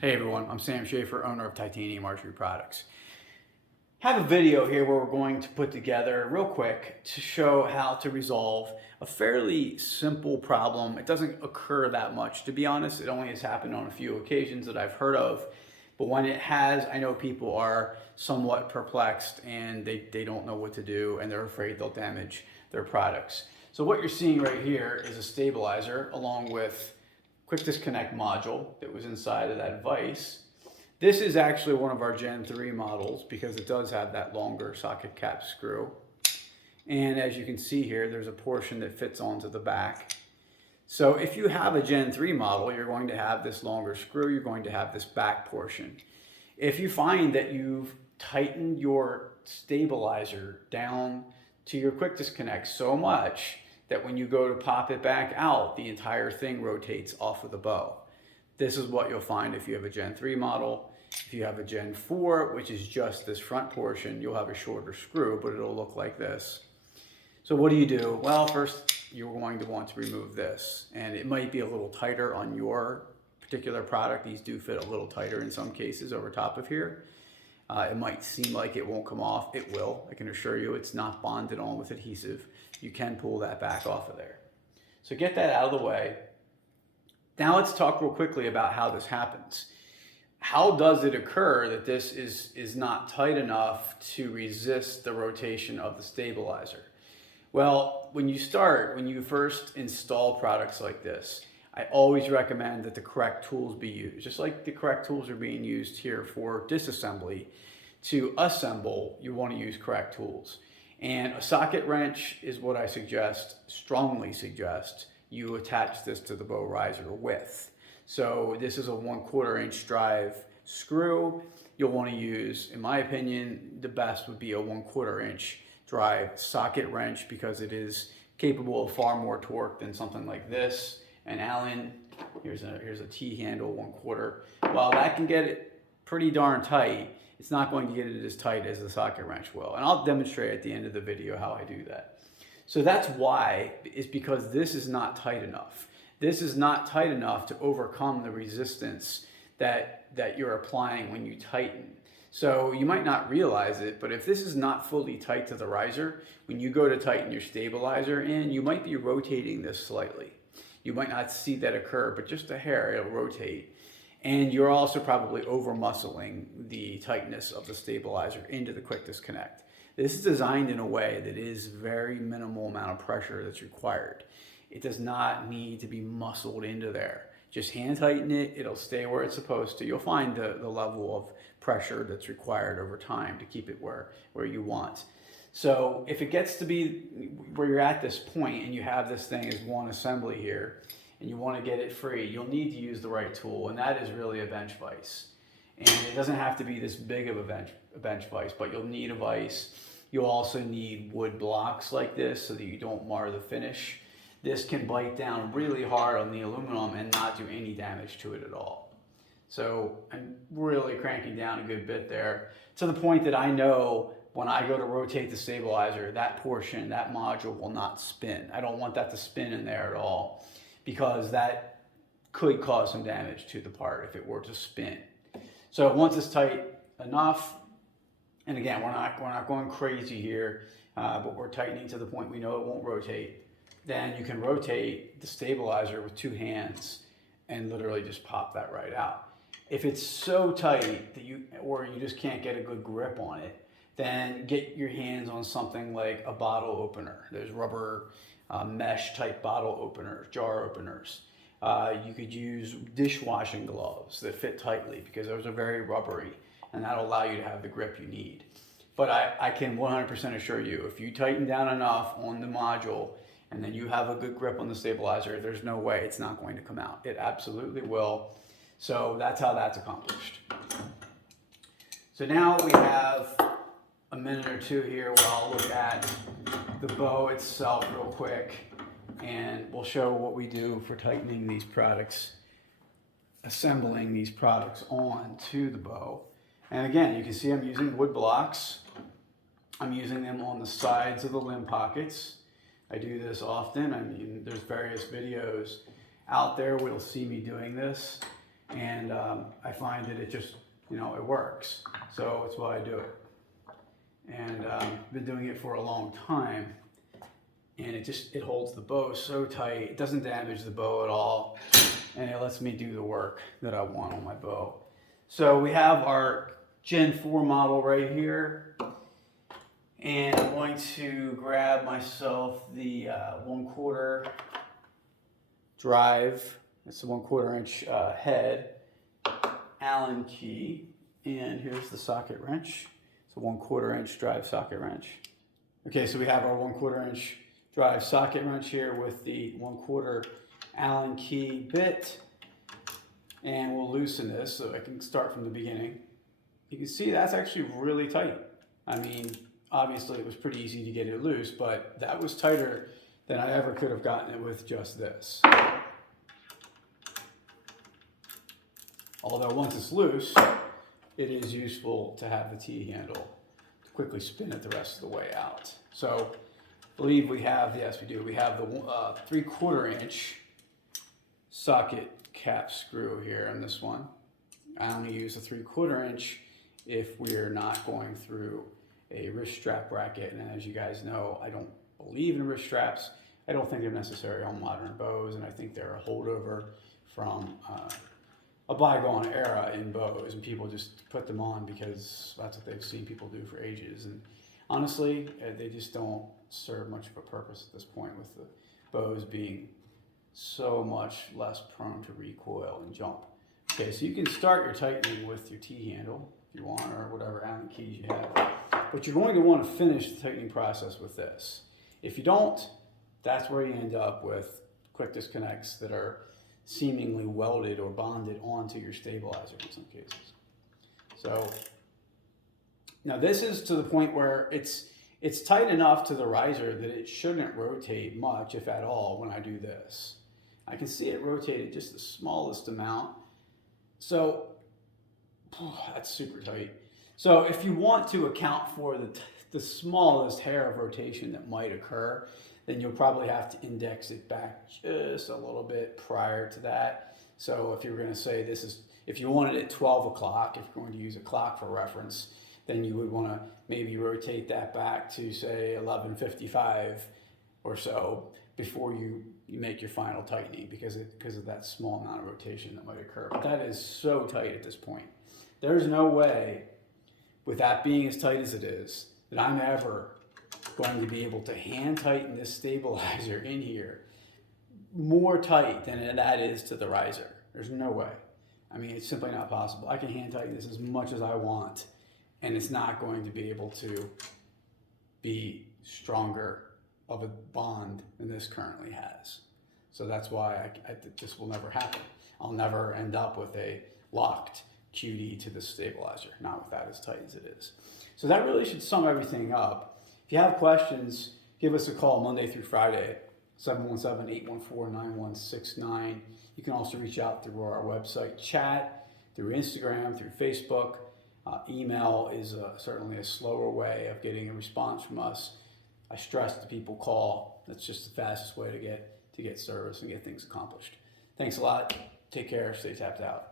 Hey everyone, I'm Sam Shaffer, owner of Titanium Archery Products. I have a video here where we're going to put together real quick to show how to resolve a fairly simple problem. It doesn't occur that much, to be honest. It only has happened on a few occasions that I've heard of. But when it has, I know people are somewhat perplexed and they don't know what to do and they're afraid they'll damage their products. So what you're seeing right here is a stabilizer along with quick disconnect module that was inside of that vise. This is actually one of our Gen 3 models because it does have that longer socket cap screw. And as you can see here, there's a portion that fits onto the back. So if you have a Gen 3 model, you're going to have this longer screw, you're going to have this back portion. If you find that you've tightened your stabilizer down to your quick disconnect so much that when you go to pop it back out, the entire thing rotates off of the bow. This is what you'll find if you have a Gen 3 model. If you have a Gen 4, which is just this front portion, you'll have a shorter screw, but it'll look like this. So what do? Well, first you're going to want to remove this, and it might be a little tighter on your particular product. These do fit a little tighter in some cases over top of here. It might seem like it won't come off. It will. I can assure you it's not bonded on with adhesive. You can pull that back off of there. So get that out of the way. Now let's talk real quickly about how this happens. How does it occur that this is not tight enough to resist the rotation of the stabilizer? Well, when you first install products like this, I always recommend that the correct tools be used. Just like the correct tools are being used here for disassembly, to assemble, you want to use correct tools. And a socket wrench is what I strongly suggest you attach this to the bow riser with. So this is a 1/4 inch drive screw. You'll want to use, in my opinion, the best would be a 1/4 inch drive socket wrench because it is capable of far more torque than something like this. And Allen, here's a T-handle 1/4. While that can get it pretty darn tight, it's not going to get it as tight as the socket wrench will. And I'll demonstrate at the end of the video how I do that. So that's why, is because this is not tight enough. This is not tight enough to overcome the resistance that you're applying when you tighten. So you might not realize it, but if this is not fully tight to the riser, when you go to tighten your stabilizer in, you might be rotating this slightly. You might not see that occur, but just a hair, it'll rotate. And you're also probably over muscling the tightness of the stabilizer into the quick disconnect. This is designed in a way that is very minimal amount of pressure that's required. It does not need to be muscled into there. Just hand tighten it, it'll stay where it's supposed to. You'll find the level of pressure that's required over time to keep it where you want. So if it gets to be where you're at this point and you have this thing as one assembly here, and you want to get it free, you'll need to use the right tool, and that is really a bench vise. And it doesn't have to be this big of a bench vise, but you'll need a vise. You'll also need wood blocks like this so that you don't mar the finish. This can bite down really hard on the aluminum and not do any damage to it at all. So I'm really cranking down a good bit there, to the point that I know when I go to rotate the stabilizer, that portion, that module will not spin. I don't want that to spin in there at all, because that could cause some damage to the part if it were to spin. So once it's tight enough, and again, we're not going crazy here, but we're tightening to the point we know it won't rotate, then you can rotate the stabilizer with 2 hands and literally just pop that right out. If it's so tight that you just can't get a good grip on it, then get your hands on something like a bottle opener. There's rubber mesh type bottle openers, jar openers. You could use dishwashing gloves that fit tightly because those are very rubbery, and that'll allow you to have the grip you need. But I can 100% assure you, if you tighten down enough on the module and then you have a good grip on the stabilizer, there's no way it's not going to come out. It absolutely will. So that's how that's accomplished. So now we have a minute or two here where I'll look at the bow itself real quick, and we'll show what we do for tightening these products, assembling these products on to the bow. And again, you can see I'm using wood blocks. I'm using them on the sides of the limb pockets. I do this often. I mean, there's various videos out there where you'll see me doing this. and I find that it just, it works. So it's why I do it. And I've been doing it for a long time, and it holds the bow so tight. It doesn't damage the bow at all, and it lets me do the work that I want on my bow. So we have our Gen 4 model right here, and I'm going to grab myself the 1/4 drive. It's a 1/4 inch head Allen key, and here's the socket wrench. It's a 1/4 inch drive socket wrench. Okay, so we have our 1/4 inch drive socket wrench here with the 1/4 Allen key bit, and we'll loosen this so I can start from the beginning. You can see that's actually really tight. I mean, obviously it was pretty easy to get it loose, but that was tighter than I ever could have gotten it with just this. Although once it's loose, it is useful to have the T-handle to quickly spin it the rest of the way out. So I believe we have, yes we do, we have the 3/4 inch socket cap screw here in this one. I only use a 3/4 inch if we're not going through a wrist strap bracket, and as you guys know, I don't believe in wrist straps. I don't think they're necessary on modern bows, and I think they're a holdover from a bygone era in bows, and people just put them on because that's what they've seen people do for ages. And honestly, they just don't serve much of a purpose at this point, with the bows being so much less prone to recoil and jump. Okay, so you can start your tightening with your T-handle if you want, or whatever Allen keys you have. But you're going to want to finish the tightening process with this. If you don't, that's where you end up with quick disconnects that are seemingly welded or bonded onto your stabilizer in some cases. So now this is to the point where it's tight enough to the riser that it shouldn't rotate much, if at all, when I do this. I can see it rotated just the smallest amount. So that's super tight. So if you want to account for the smallest hair of rotation that might occur, then you'll probably have to index it back just a little bit prior to that. So if you're going to say this is, if you wanted it 12 o'clock, if you're going to use a clock for reference, then you would want to maybe rotate that back to say 11:55 or so before you make your final tightening, because of that small amount of rotation that might occur. But that is so tight at this point. There's no way, with that being as tight as it is, that I'm ever going to be able to hand tighten this stabilizer in here more tight than that is to the riser. There's no way. I mean, it's simply not possible. I can hand tighten this as much as I want, and it's not going to be able to be stronger of a bond than this currently has. So that's why this will never happen. I'll never end up with a locked QD to the stabilizer, not with that as tight as it is. So that really should sum everything up. If you have questions, give us a call Monday through Friday, 717-814-9169. You can also reach out through our website chat, through Instagram, through Facebook. Email is certainly a slower way of getting a response from us. I stress that people call. That's just the fastest way to get service and get things accomplished. Thanks a lot. Take care. Stay tapped out.